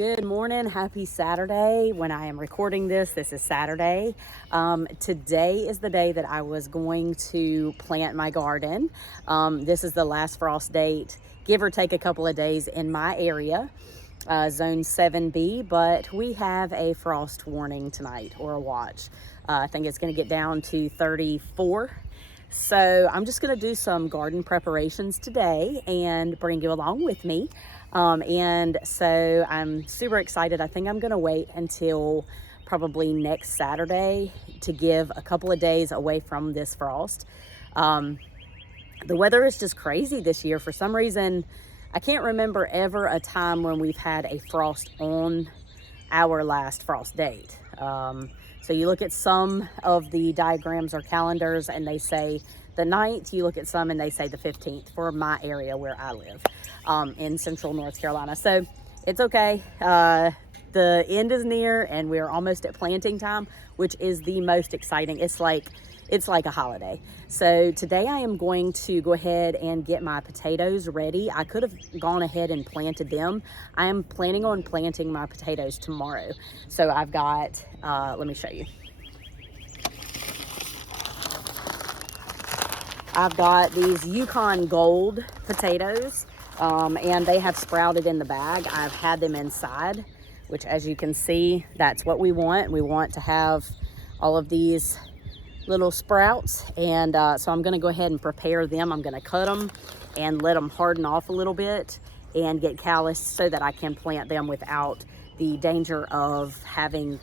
Good morning. Happy Saturday. When I am recording this is Saturday. Today is the day that I was going to plant my garden. This is the last frost date, give or take a couple of days in my area, zone 7B, but we have a frost warning tonight, or a watch. I think it's going to get down to 34. So I'm just going to do some garden preparations today and bring you along with me. And so I'm super excited. I think I'm going to wait until probably next Saturday to give a couple of days away from this frost. The weather is just crazy this year. For some reason, I can't remember ever a time when we've had a frost on our last frost date. So you look at some of the diagrams or calendars and they say the 9th, you look at some and they say the 15th for my area where I live, in central North Carolina. So it's okay. The end is near and we're almost at planting time, which is the most exciting. It's like a holiday. So today I am going to go ahead and get my potatoes ready. I could have gone ahead and planted them. I am planning on planting my potatoes tomorrow. So I've got, let me show you. I've got these Yukon Gold potatoes, and they have sprouted in the bag. I've had them inside, which, as you can see, that's what we want. We want to have all of these little sprouts, and so I'm going to go ahead and prepare them. I'm going to cut them and let them harden off a little bit and get calloused so that I can plant them without the danger of having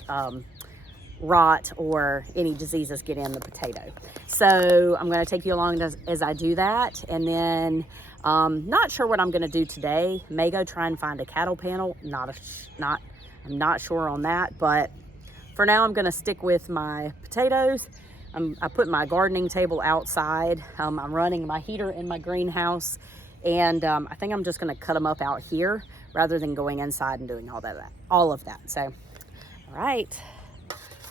rot or any diseases get in the potato. So I'm going to take you along as I do that, and then not sure what I'm going to do today. May go try and find a cattle panel. I'm not sure on that, but for now I'm going to stick with my potatoes. I put my gardening table outside. I'm running my heater in my greenhouse, and I think I'm just going to cut them up out here rather than going inside and doing all of that. So, all right.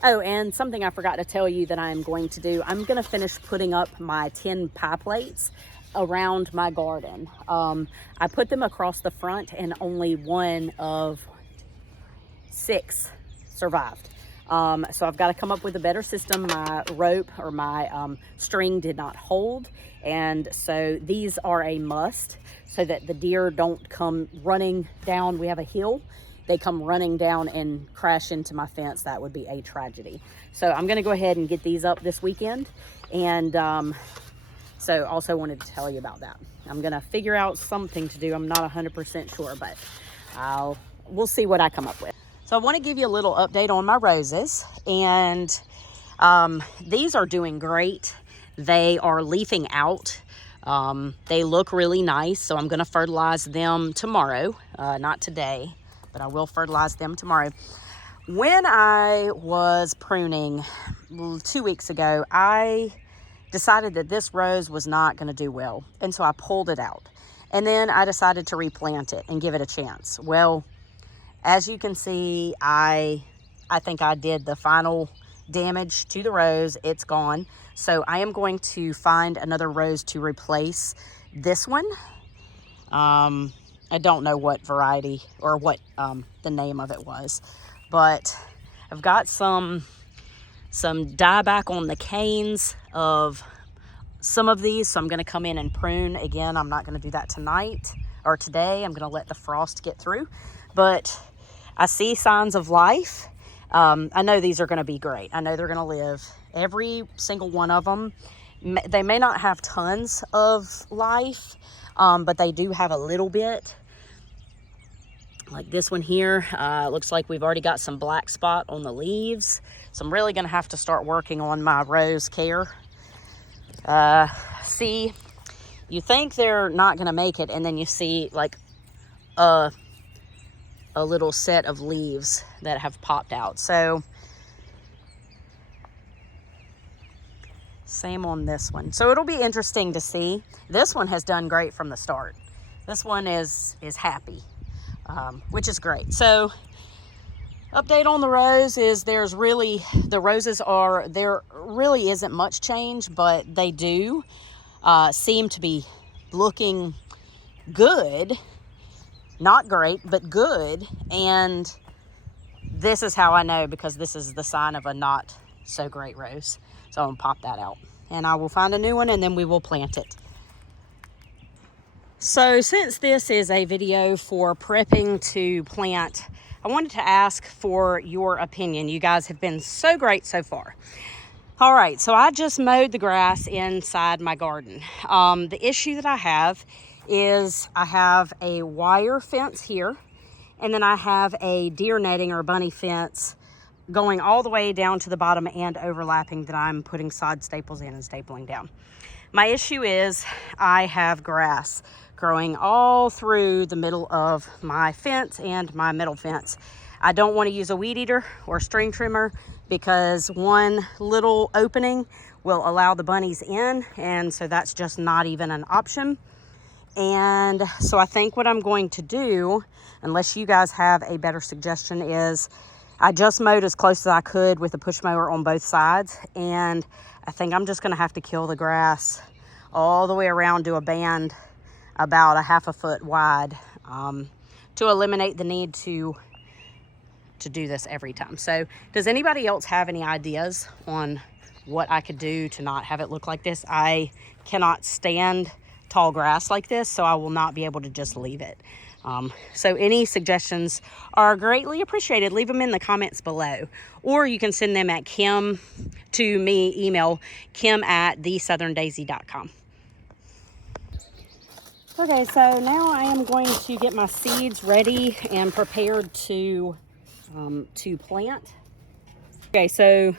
Oh, and something I forgot to tell you that I'm going to do, I'm going to finish putting up my 10 pie plates around my garden. I put them across the front and only one of 6 survived. So I've got to come up with a better system. My rope or my string did not hold, and so these are a must so that the deer don't come running down. We have a hill. They come running down and crash into my fence. That would be a tragedy. So I'm going to go ahead and get these up this weekend, and so also wanted to tell you about that. I'm going to figure out something to do. I'm not 100% sure, but we'll see what I come up with. So I want to give you a little update on my roses, and these are doing great. They are leafing out. They look really nice, so I'm going to fertilize them tomorrow, not today, but I will fertilize them tomorrow. When I was pruning 2 weeks ago, I decided that this rose was not going to do well, and so I pulled it out. And then I decided to replant it and give it a chance. Well, as you can see, I think I did the final damage to the rose. It's gone. So I am going to find another rose to replace this one. I don't know what variety or what the name of it was, but I've got some dieback on the canes of some of these, so I'm going to come in and prune. Again, I'm not going to do that tonight or today. I'm going to let the frost get through, but I see signs of life. I know these are going to be great. I know they're going to live. Every single one of them, they may not have tons of life, but they do have a little bit. Like this one here, looks like we've already got some black spot on the leaves. So I'm really going to have to start working on my rose care. See, you think they're not going to make it, and then you see like a little set of leaves that have popped out. So same on this one. So it'll be interesting to see. This one has done great from the start. This one is happy, which is great. So update on the rose is there really isn't much change, but they do seem to be looking good. not great, but good. And this is how I know, because this is the sign of a not so great rose. So I'm gonna pop that out and I will find a new one and then we will plant it. So since this is a video for prepping to plant, I wanted to ask for your opinion. You guys have been so great so far. All right, so I just mowed the grass inside my garden. The issue that I have is I have a wire fence here, and then I have a deer netting or bunny fence going all the way down to the bottom and overlapping that I'm putting side staples in and stapling down. My issue is I have grass growing all through the middle of my fence and my middle fence. I don't want to use a weed eater or string trimmer because one little opening will allow the bunnies in, and so that's just not even an option. And so I think what I'm going to do, unless you guys have a better suggestion, is I just mowed as close as I could with a push mower on both sides, and I think I'm just going to have to kill the grass all the way around, do a band about a half a foot wide to eliminate the need to do this every time. So does anybody else have any ideas on what I could do to not have it look like this? I cannot stand tall grass like this, so I will not be able to just leave it. So any suggestions are greatly appreciated. Leave them in the comments below, or you can send them at Kim to me, email kim@thesoutherndaisy.com. Okay, so now I am going to get my seeds ready and prepared to plant. Okay, so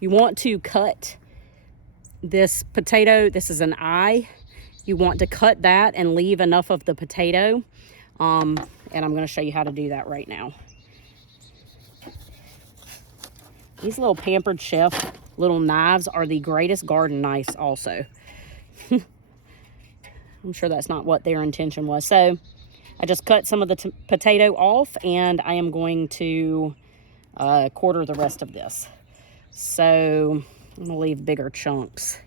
you want to cut this potato. This is an eye. You want to cut that and leave enough of the potato. And I'm going to show you how to do that right now. These little Pampered Chef little knives are the greatest garden knives also. I'm sure that's not what their intention was. So I just cut some of the potato off, and I am going to quarter the rest of this. So I'm gonna leave bigger chunks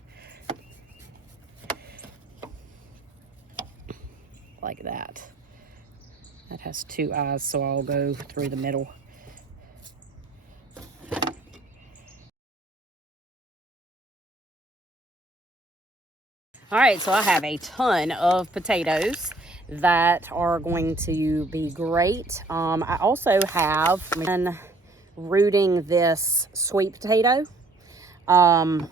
like that. That has two eyes, so I'll go through the middle. All right, so I have a ton of potatoes that are going to be great. I also have been rooting this sweet potato. And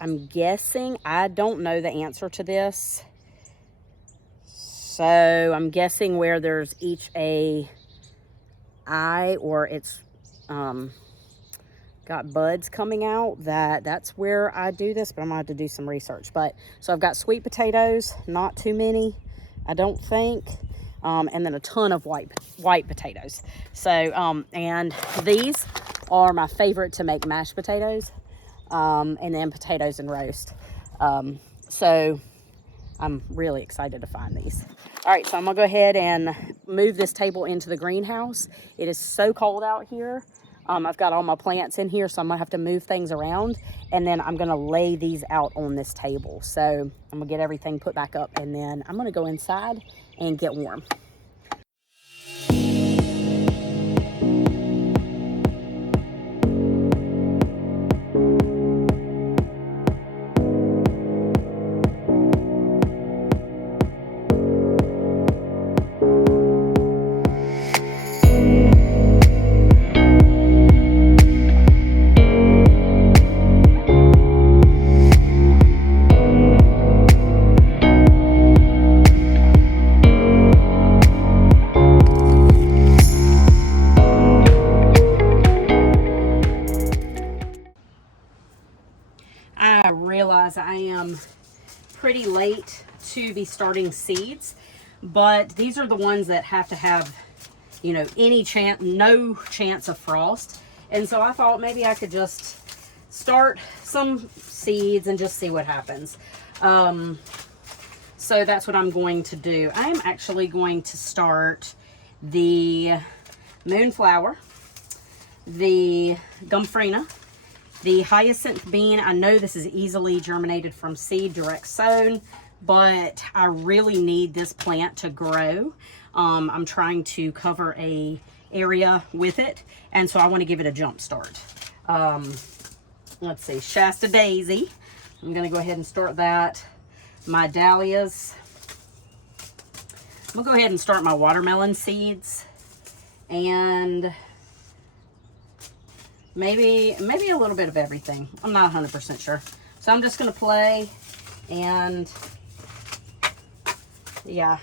I'm guessing, I don't know the answer to this. So I'm guessing where there's each a eye, or it's got buds coming out, that's where I do this, but I'm gonna have to do some research. But so I've got sweet potatoes, not too many, I don't think, and then a ton of white potatoes. So and these are my favorite to make mashed potatoes, and then potatoes and roast. So I'm really excited to find these. All right, so I'm gonna go ahead and move this table into the greenhouse. It is so cold out here. I've got all my plants in here, so I'm gonna have to move things around, and then I'm gonna lay these out on this table. So I'm gonna get everything put back up, and then I'm gonna go inside and get warm. I realize I am pretty late to be starting seeds, but these are the ones that have to have, you know, no chance of frost. And so I thought maybe I could just start some seeds and just see what happens. So that's what I'm going to do. I am actually going to start the moonflower, the gomphrena, the hyacinth bean. I know this is easily germinated from seed, direct sown. but I really need this plant to grow. I'm trying to cover a area with it, and so I want to give it a jump start. Let's see, Shasta Daisy. I'm going to go ahead and start that. My dahlias. I'm going to go ahead and start my watermelon seeds. And maybe a little bit of everything. I'm not 100% sure. So I'm just going to play, and yeah,